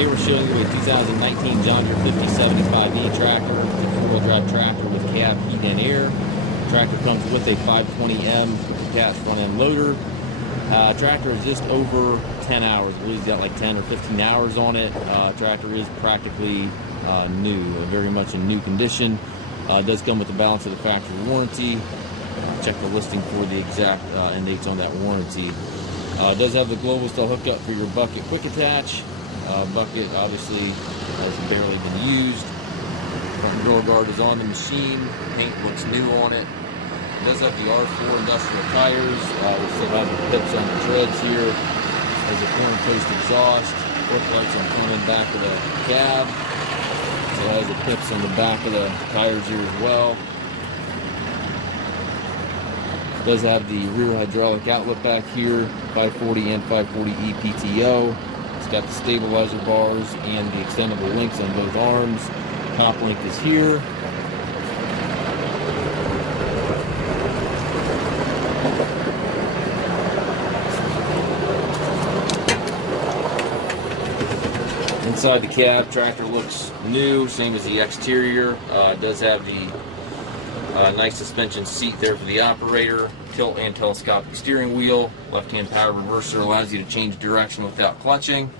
Today we're showing you a 2019 John Deere 5075E tractor. It's a four-wheel drive tractor with cab, heat, and air. The tractor comes with a 520M attached front-end loader. Tractor is just over 10 hours. I believe it's got like 10 or 15 hours on it. Tractor is practically new, very much in new condition. It does come with the balance of the factory warranty. Check the listing for the exact end dates on that warranty. It does have the global style hookup for your bucket quick attach. Bucket obviously has barely been used. Front door guard is on the machine. Paint looks new on it. It does have the R4 industrial tires. We still have the pips on the treads here. Has a corner post exhaust. Work lights on front and back of the cab. So it has the pips on the back of the tires here as well. It does have the rear hydraulic outlet back here, 540 and 540E PTO. It's got the stabilizer bars and the extendable links on both arms. Top link is here. Inside the cab, tractor looks new, same as the exterior. It does have the nice suspension seat there for the operator, tilt and telescopic steering wheel, left-hand power reverser allows you to change direction without clutching.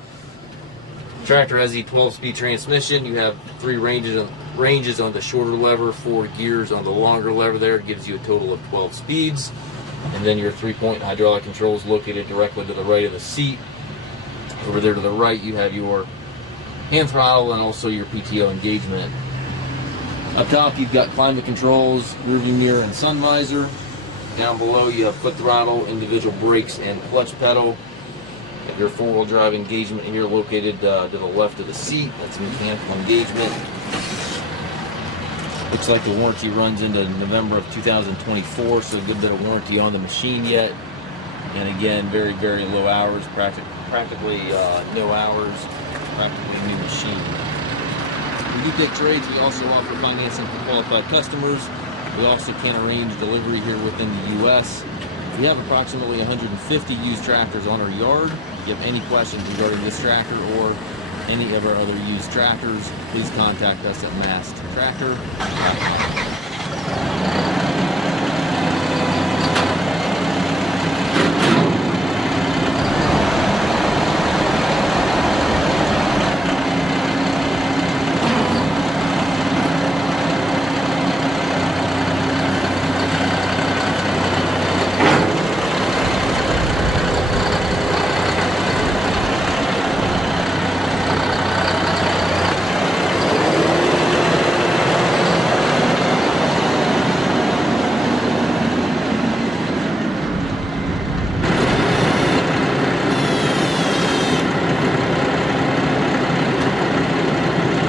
Tractor has the 12-speed transmission. You have 3 ranges on the shorter lever, 4 gears on the longer lever there. It gives you a total of 12 speeds. And then your 3-point hydraulic controls located directly to the right of the seat. Over there to the right you have your hand throttle and also your PTO engagement. Up top you've got climate controls, rearview mirror, and sun visor. Down below you have foot throttle, individual brakes, and clutch pedal. You have your four-wheel drive engagement here located to the left of the seat. That's mechanical engagement. Looks like the warranty runs into November of 2024, so a good bit of warranty on the machine yet. And again, very, very low hours, practically no hours, practically new machine. We do take trades. We also offer financing for qualified customers. We also can arrange delivery here within the U.S. We have approximately 150 used tractors on our yard. If you have any questions regarding this tractor or any of our other used tractors, please contact us at massedtractor.com.